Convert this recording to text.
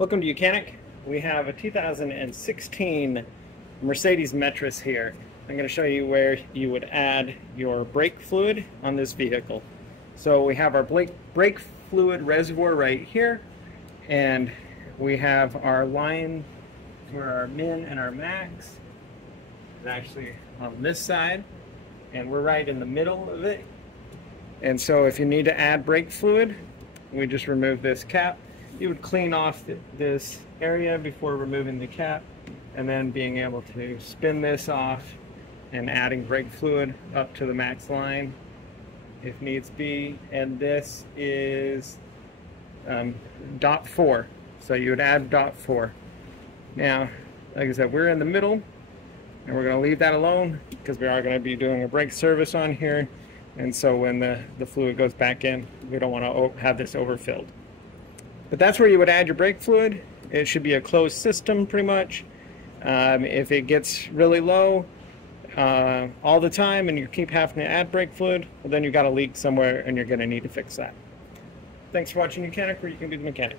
Welcome to Mechanic. We have a 2016 Mercedes Metris here. I'm going to show you where you would add your brake fluid on this vehicle. So we have our brake fluid reservoir right here, and we have our line for our min and our max. It's actually on this side, and we're right in the middle of it. And so if you need to add brake fluid, we just remove this cap. You would clean off this area before removing the cap, and then being able to spin this off and adding brake fluid up to the max line if needs be. And this is dot 4, so you would add dot 4. Now, like I said, we're in the middle, and we're going to leave that alone because we are going to be doing a brake service on here, and so when the fluid goes back in, we don't want to have this overfilled. But that's where you would add your brake fluid. It should be a closed system pretty much. If it gets really low all the time and you keep having to add brake fluid, well, then you've got a leak somewhere and you're going to need to fix that. Thanks for watching Mechanic, where you can be the mechanic.